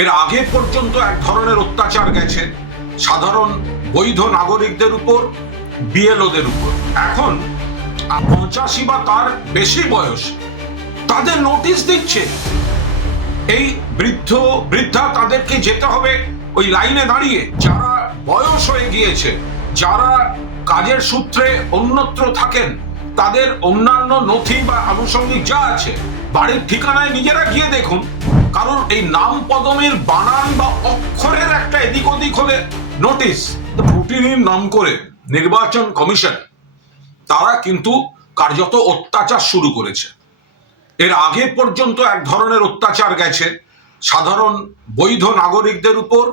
এর আগে পর্যন্ত এক ধরনের অত্যাচার গেছে সাধারণ বৈধ নাগরিকদের উপর, বিএলওদের উপর। এখন 85 বা তার বেশি বয়স তাদের নোটিশ দিচ্ছে। এই বৃদ্ধা তাদেরকে যেতে হবে ওই লাইনে দাঁড়িয়ে। যারা বয়স হয়ে গিয়েছে, যারা কাজের সূত্রে অন্যত্র থাকেন, তাদের অন্যান্য নথি বা আনুষঙ্গিক যা আছে বাড়ির ঠিকানায় নিজেরা গিয়ে দেখুন। কারণ এই নাম পদমের বানান বা অক্ষরের একটা এদিক ওদিক হলে নোটিশ। রুটিনের নাম করে নির্বাচন কমিশন তারা কিন্তু কার্যত অত্যাচার শুরু করেছে। এর আগে পর্যন্ত এক ধরনের অত্যাচার গেছে সাধারণ বৈধ নাগরিকদের উপর,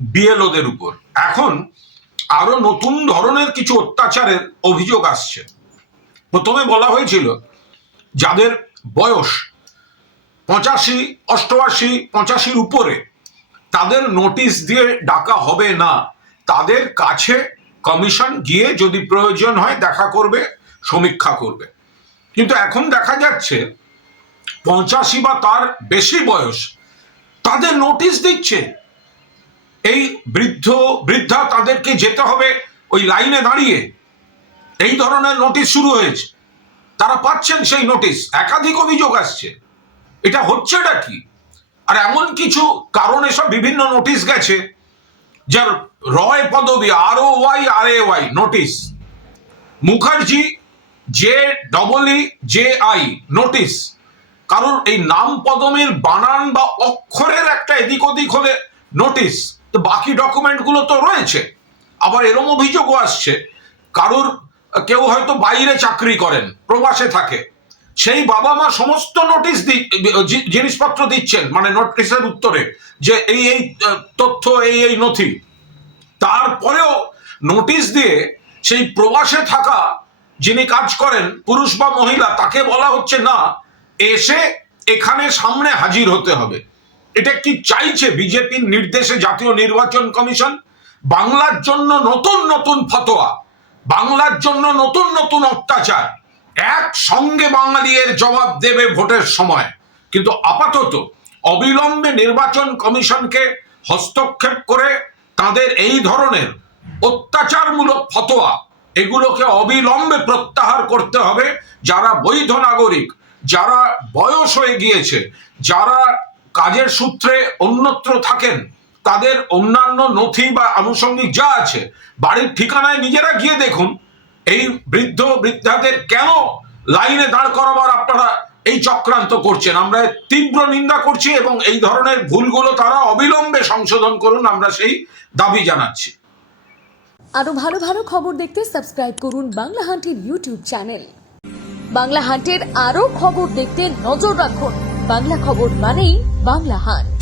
বিএলওদের উপর। এখন আরো নতুন ধরনের কিছু অত্যাচারের অভিযোগ আসছে। প্রথমে বলা হয়েছিল যাদের বয়স 85, 88, 85 উপরে তাদের নোটিশ দিয়ে ডাকা হবে না। তাদের কাছে কমিশন গিয়ে যদি প্রয়োজন হয় দেখা করবে, সমীক্ষা করবে। কিন্তু এখন দেখা যাচ্ছে 85 বা তার বেশি বয়স তাদের নোটিশ দিচ্ছে। এই বৃদ্ধা তাদেরকে যেতে হবে ওই লাইনে দাঁড়িয়ে। এই ধরনের নোটিশ শুরু হয়েছে, তারা পাচ্ছেন সেই নোটিশ। একাধিক অভিযোগ আসছে, এটা হচ্ছেটা কি? আর এমন কিছু কারণ এসব বিভিন্ন নোটিশ গেছে যার রয় পদবী ROY notice, Mukherjee JEEJI notice. কারণ এই নাম পদমের বানান বা অক্ষরের একটা এদিক ওদিক হলে নোটিশ। তো বাকি ডকুমেন্টগুলো তো রয়েছে। আবার এরম অভিযোগও আসছে কারোর কেউ হয়তো বাইরে চাকরি করেন, প্রবাসে থাকে, সেই বাবা মা সমস্ত নোটিশ জিনিসপত্র দিচ্ছেন, মানে নোটিশের উত্তরে যে এই তথ্য, এই নথি। তারপরেও নোটিশ দিয়ে সেই প্রবাসে থাকা যিনি কাজ করেন, পুরুষ বা মহিলা, তাকে বলা হচ্ছে না, এসে এখানে সামনে হাজির হতে হবে। এটা কি চাইছে বিজেপির নির্দেশে জাতীয় নির্বাচন কমিশন? বাংলার জন্য নতুন নতুন ফতোয়া, বাংলার জন্য নতুন নতুন অত্যাচার একসঙ্গে বাঙালি এর জবাব দেবে ভোটের সময়। কিন্তু আপাতত অবিলম্বে নির্বাচন কমিশনকে হস্তক্ষেপ করে তাদের এই ধরনের অত্যাচারমূলক ফতোয়া এগুলোকে অবিলম্বে প্রত্যাহার করতে হবে। যারা বৈধ নাগরিক, যারা বয়স হয়ে গিয়েছে, যারা কাজের সূত্রে অন্যত্র থাকেন, তাদের অন্যান্য নথি বা আনুষঙ্গিক যা আছে বাড়ির ঠিকানায় নিজেরা গিয়ে দেখুন। এই বৃদ্ধাদের কেন লাইনে দাঁড় করাবার আপনারা এই চক্রান্ত করছেন? আমরা তীব্র নিন্দা করছি এবং এই ধরনের ভুলগুলো তারা অবিলম্বে সংশোধন করুন, আমরা সেই দাবি জানাচ্ছি। আরো ভালো ভালো খবর দেখতে সাবস্ক্রাইব করুন বাংলা হান্টের ইউটিউব চ্যানেল। বাংলা হান্টের আরো খবর দেখতে নজর রাখুন। বাংলা খবর মানেই বাংলা হান্ট।